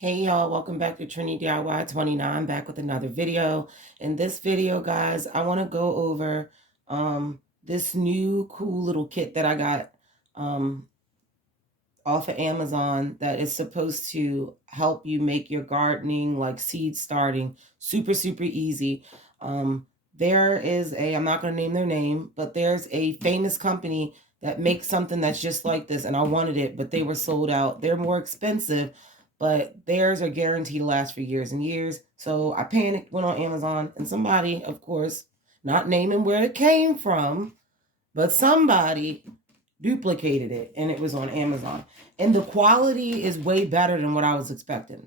Hey y'all, welcome back to Trini DIY 29, back with another video. In this video, guys, I want to go over this new cool little kit that I got off of Amazon that is supposed to help you make your gardening, like seed starting, super, super easy. There is I'm not going to name their name, but there's a famous company that makes something that's just like this, and I wanted it, but they were sold out. They're more expensive, but theirs are guaranteed to last for years and years. So I panicked, went on Amazon, and somebody, of course, not naming where it came from, but somebody duplicated it, and it was on Amazon. And the quality is way better than what I was expecting.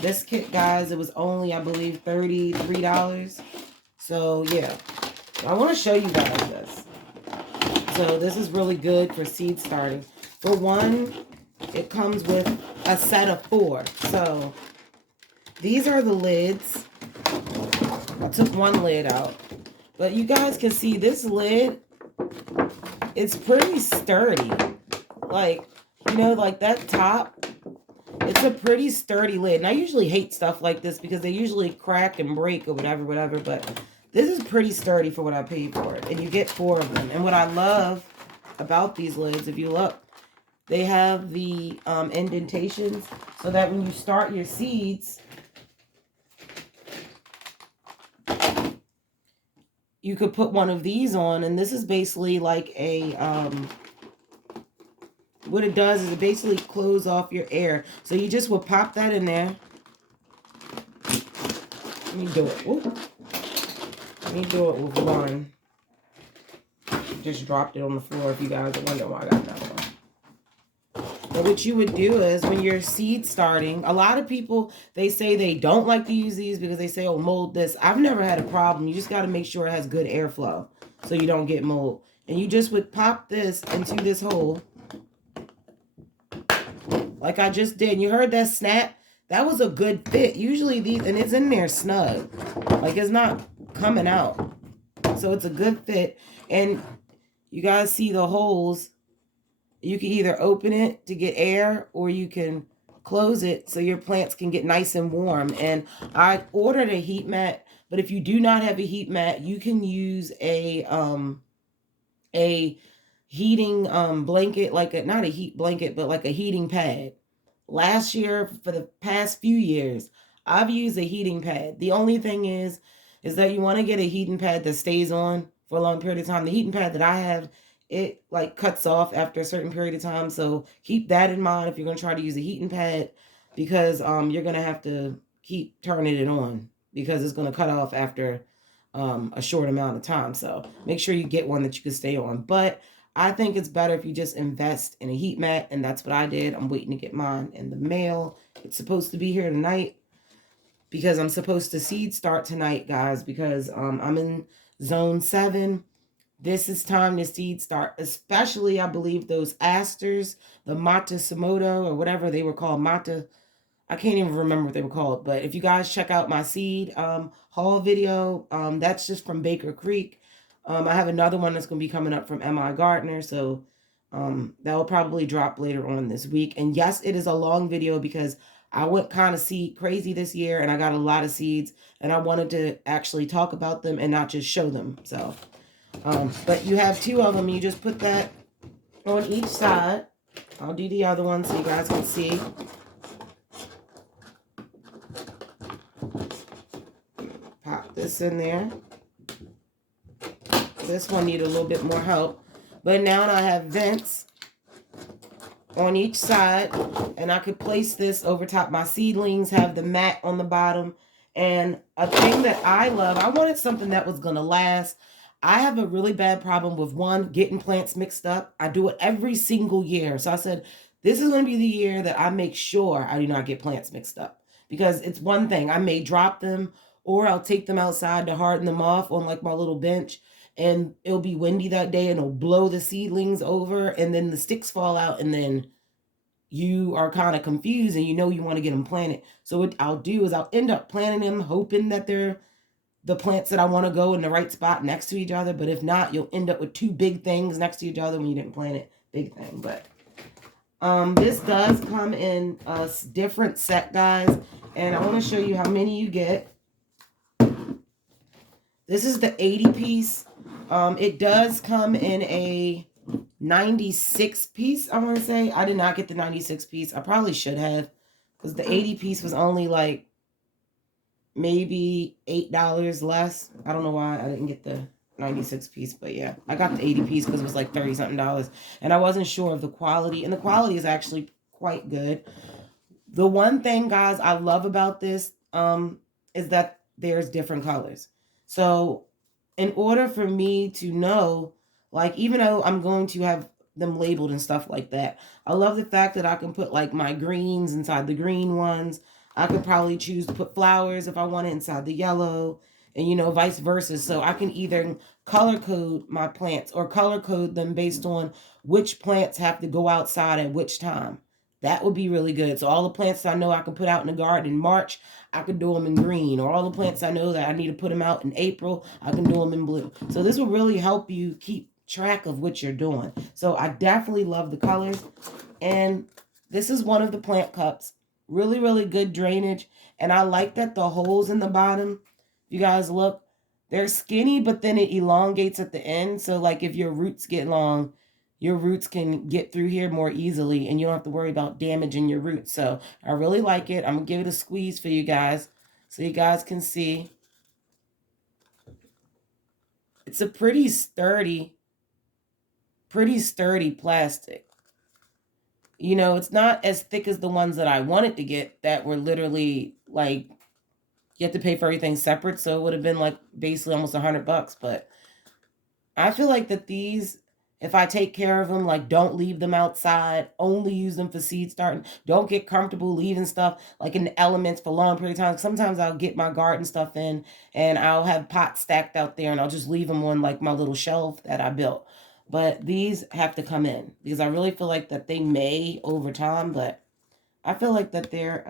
This kit, guys, it was only, I believe, $33. So yeah, I want to show you guys this. So this is really good for seed starting. For one, it comes with a set of 4. So these are the lids. I took one lid out, but you guys can see this lid, it's pretty sturdy. Like, like that top, it's a pretty sturdy lid. And I usually hate stuff like this because they usually crack and break or whatever, but this is pretty sturdy for what I paid for it. And you get 4 of them. And what I love about these lids, if you look, they have the indentations so that when you start your seeds, you could put one of these on, and this is basically like a what it does is it basically close off your air. So you just will pop that in there. Let me do it. Ooh. Let me do it with one. Just dropped it on the floor if you guys are wondering why I got that one. But what you would do is when you're seed starting, a lot of people, they say they don't like to use these because they say, oh, mold this. I've never had a problem. You just got to make sure it has good airflow so you don't get mold. And you just would pop this into this hole like I just did. You heard that snap? That was a good fit. Usually these, and it's in there snug. Like it's not coming out. So it's a good fit. And you guys see the holes. You can either open it to get air or you can close it so your plants can get nice and warm. And I ordered a heat mat, but if you do not have a heat mat, you can use a heating blanket, like a, not a heat blanket, but like a heating pad. Last year, for the past few years, I've used a heating pad. The only thing is that you want to get a heating pad that stays on for a long period of time. The heating pad that I have, it like cuts off after a certain period of time. So keep that in mind if you're going to try to use a heating pad, because you're going to have to keep turning it on because it's going to cut off after a short amount of time. So make sure you get one that you can stay on. But I think it's better if you just invest in a heat mat, and that's what I did. I'm waiting to get mine in the mail. It's supposed to be here tonight because I'm supposed to seed start tonight, guys, because I'm in zone 7. This is time to seed start, especially I believe those asters, the Matsumoto or whatever they were called, I can't even remember what they were called, but if you guys check out my seed haul video, that's just from Baker Creek. I have another one that's going to be coming up from M.I. Gardner, so that will probably drop later on this week. And yes, it is a long video because I went kind of seed crazy this year, and I got a lot of seeds, and I wanted to actually talk about them and not just show them. So, but you have 2 of them. You just put that on each side. I'll do the other one so you guys can see. Pop this in there. This one needed a little bit more help. But now I have vents on each side, and I could place this over top my seedlings, have the mat on the bottom. And a thing that I love, I wanted something that was going to last. I have a really bad problem with getting plants mixed up. I do it every single year. So I said, this is going to be the year that I make sure I do not get plants mixed up. Because it's one thing, I may drop them or I'll take them outside to harden them off on like my little bench, and it'll be windy that day and it'll blow the seedlings over, and then the sticks fall out, and then you are kind of confused and you want to get them planted. So what I'll do is I'll end up planting them hoping that they're the plants that I want to go in the right spot next to each other. But if not, you'll end up with 2 big things next to each other when you didn't plant it. Big thing. But This does come in a different set, guys, and I want to show you how many you get. This is the 80 piece. It does come in a 96 piece, I want to say. I did not get the 96 piece. I probably should have, because the 80 piece was only like maybe $8 less. I don't know why I didn't get the 96 piece, but yeah, I got the 80 piece because it was like 30 something dollars, and I wasn't sure of the quality, and the quality is actually quite good. The one thing, guys, I love about this is that there's different colors. So in order for me to know, like, even though I'm going to have them labeled and stuff like that, I love the fact that I can put like my greens inside the green ones. I could probably choose to put flowers if I want it inside the yellow, and vice versa. So I can either color code my plants or color code them based on which plants have to go outside at which time. That would be really good. So all the plants I know I can put out in the garden in March, I could do them in green. Or all the plants I know that I need to put them out in April, I can do them in blue. So this will really help you keep track of what you're doing. So I definitely love the colors. And this is one of the plant cups. Really, really good drainage. And I like that the holes in the bottom, you guys look, they're skinny, but then it elongates at the end. So like if your roots get long, your roots can get through here more easily and you don't have to worry about damaging your roots. So I really like it. I'm going to give it a squeeze for you guys so you guys can see. It's a pretty sturdy plastic. It's not as thick as the ones that I wanted to get that were literally like you have to pay for everything separate. So it would have been like basically almost $100. But I feel like that these, if I take care of them, like don't leave them outside, only use them for seed starting. Don't get comfortable leaving stuff like in the elements for long period of time. Sometimes I'll get my garden stuff in and I'll have pots stacked out there and I'll just leave them on like my little shelf that I built. But these have to come in because I really feel like that they may over time, but I feel like that they're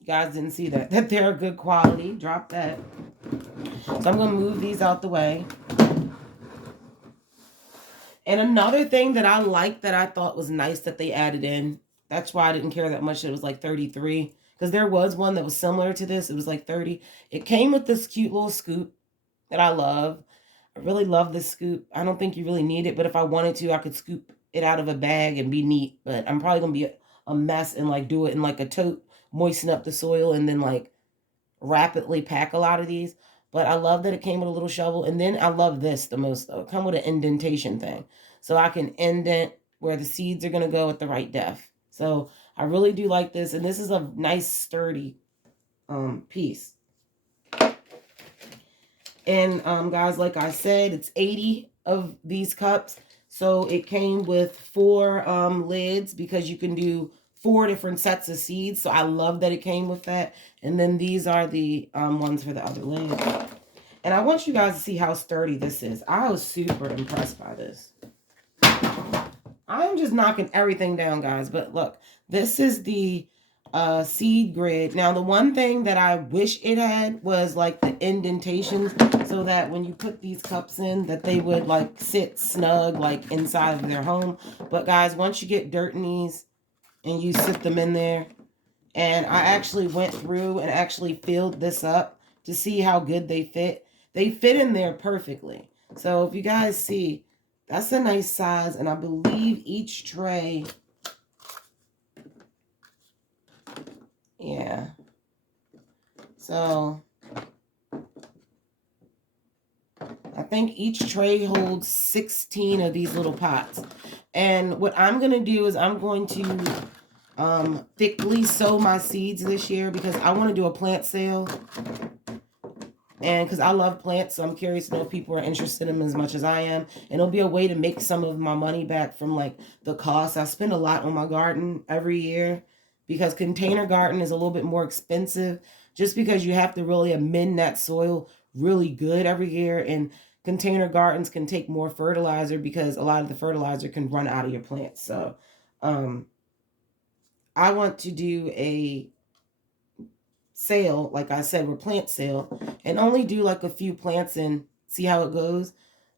you guys didn't see that they're a good quality. Drop that. So I'm going to move these out the way. And another thing that I like that I thought was nice that they added in, that's why I didn't care that much. It was like 33 because there was one that was similar to this. It was like 30. It came with this cute little scoop that I love. I really love this scoop. I don't think you really need it, but if I wanted to, I could scoop it out of a bag and be neat. But I'm probably going to be a mess and like do it in like a tote, moisten up the soil, and then like rapidly pack a lot of these. But I love that it came with a little shovel. And then I love this the most though. It come with an indentation thing. So I can indent where the seeds are going to go at the right depth. So I really do like this. And this is a nice sturdy piece. And guys, like I said, it's 80 of these cups. So it came with 4 lids because you can do 4 different sets of seeds. So I love that it came with that. And then these are the ones for the other lids. And I want you guys to see how sturdy this is. I was super impressed by this. I'm just knocking everything down, guys. But look, this is the seed grid. Now, the one thing that I wish it had was like the indentations so that when you put these cups in that they would like sit snug like inside of their home. But guys, once you get dirt in these and you sit them in there, and I actually went through and actually filled this up to see how good they fit. They fit in there perfectly. So if you guys see, that's a nice size, and I believe each tray, yeah. So I think each tray holds 16 of these little pots. And what I'm going to do is I'm going to thickly sow my seeds this year because I want to do a plant sale. And because I love plants, so I'm curious to know if people are interested in them as much as I am. And it'll be a way to make some of my money back from like the cost. I spend a lot on my garden every year because container garden is a little bit more expensive just because you have to really amend that soil really good every year. And container gardens can take more fertilizer because a lot of the fertilizer can run out of your plants. So I want to do a sale, like I said, we're plant sale, and only do like a few plants and see how it goes.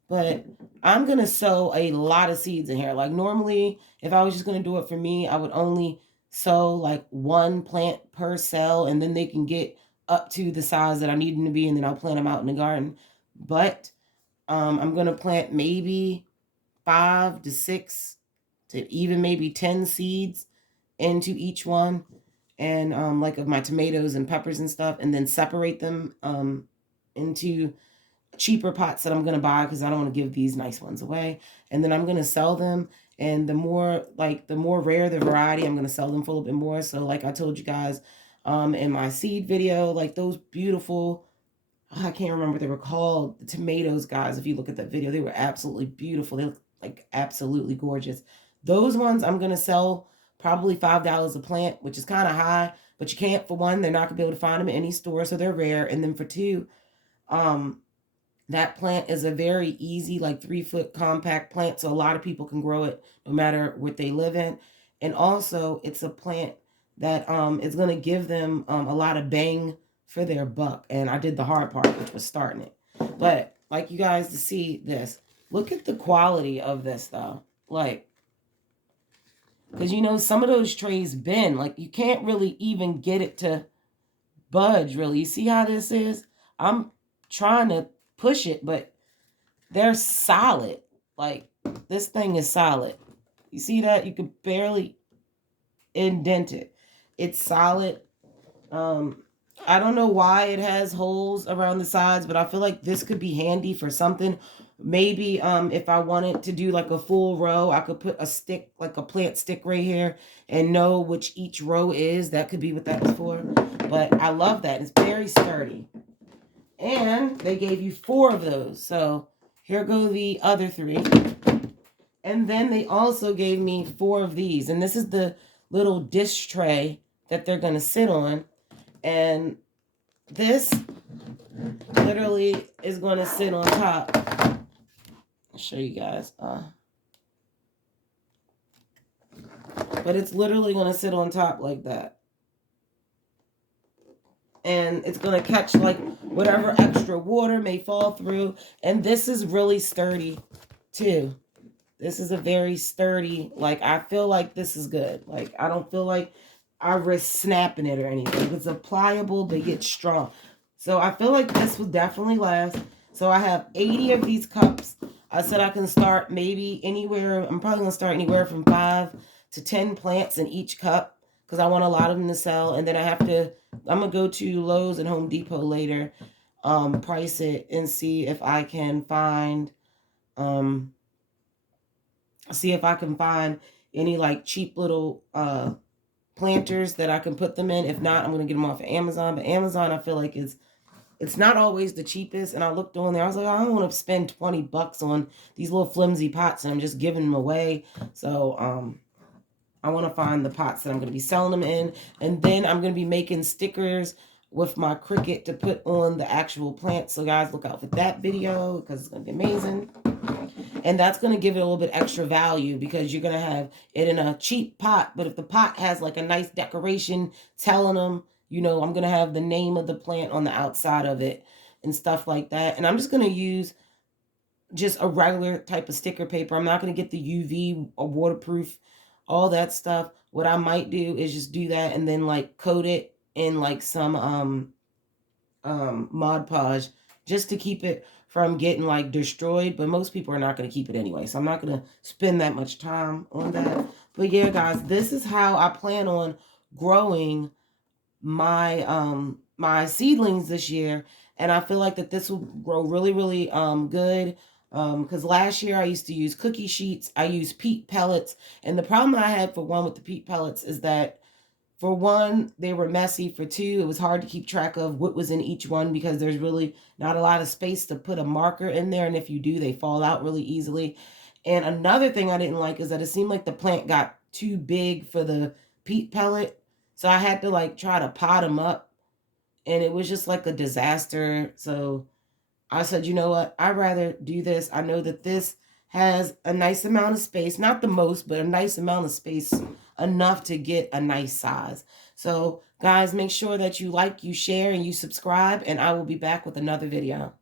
But I'm going to sow a lot of seeds in here. Like normally, if I was just going to do it for me, I would only sow like one plant per cell, and then they can get up to the size that I need them to be, and then I'll plant them out in the garden. But I'm going to plant maybe 5 to 6 to even maybe 10 seeds into each one, and like of my tomatoes and peppers and stuff, and then separate them into cheaper pots that I'm going to buy because I don't want to give these nice ones away. And then I'm going to sell them. And the more rare the variety, I'm going to sell them for a little bit more. So like I told you guys in my seed video, like those beautiful, I can't remember what they were called, the tomatoes, guys. If you look at that video, they were absolutely beautiful. They look like absolutely gorgeous. Those ones I'm going to sell probably $5 a plant, which is kind of high, but you can't, for one, they're not going to be able to find them in any store, so they're rare. And then for two, that plant is a very easy, like 3-foot compact plant, so a lot of people can grow it no matter what they live in. And also, it's a plant that is going to give them a lot of bang for their buck. And I did the hard part, which was starting it. But like you guys to see this, look at the quality of this though. Like, because you know some of those trays bend, like you can't really even get it to budge. Really, you see how this is? I'm trying to push it, but they're solid. Like this thing is solid. You see that? You can barely indent it. It's solid. I don't know why it has holes around the sides, but I feel like this could be handy for something. Maybe if I wanted to do like a full row, I could put a stick, like a plant stick right here, and know which each row is. That could be what that's for. But I love that. It's very sturdy. And they gave you 4 of those. So here go the other 3. And then they also gave me 4 of these. And this is the little dish tray that they're going to sit on. And this literally is going to sit on top. I'll show you guys. But it's literally going to sit on top like that. And it's going to catch like whatever extra water may fall through. And this is really sturdy too. This is a very sturdy, like I feel like this is good. Like I don't feel like I risk snapping it or anything. It's a pliable, but it's strong. So I feel like this will definitely last. So I have 80 of these cups. I said I can start maybe anywhere. I'm probably going to start anywhere from 5 to 10 plants in each cup because I want a lot of them to sell. And then I'm going to go to Lowe's and Home Depot later, price it and see if I can find, any like cheap little planters that I can put them in. If not, I'm going to get them off of Amazon. But Amazon, I feel like it's not always the cheapest. And I looked on there, I was like, I don't want to spend $20 on these little flimsy pots, and I'm just giving them away. So I want to find the pots that I'm going to be selling them in. And then I'm going to be making stickers with my Cricut to put on the actual plants. So guys, look out for that video because it's going to be amazing. And that's going to give it a little bit extra value because you're going to have it in a cheap pot. But if the pot has like a nice decoration telling them, you know, I'm going to have the name of the plant on the outside of it and stuff like that. And I'm just going to use just a regular type of sticker paper. I'm not going to get the UV or waterproof, all that stuff. What I might do is just do that and then like coat it in like some Mod Podge just to keep it from getting like destroyed. But most people are not going to keep it anyway, so I'm not going to spend that much time on that. But yeah, guys, this is how I plan on growing my my seedlings this year. And I feel like that this will grow really, really good. Because last year I used to use cookie sheets. I used peat pellets. And the problem I had for one with the peat pellets is that for one, they were messy. For two, it was hard to keep track of what was in each one because there's really not a lot of space to put a marker in there. And if you do, they fall out really easily. And another thing I didn't like is that it seemed like the plant got too big for the peat pellet. So I had to like try to pot them up. And it was just like a disaster. So I said, you know what? I'd rather do this. I know that this has a nice amount of space, not the most, but a nice amount of space, enough to get a nice size. So guys, make sure that you like, you share, and you subscribe, and I will be back with another video.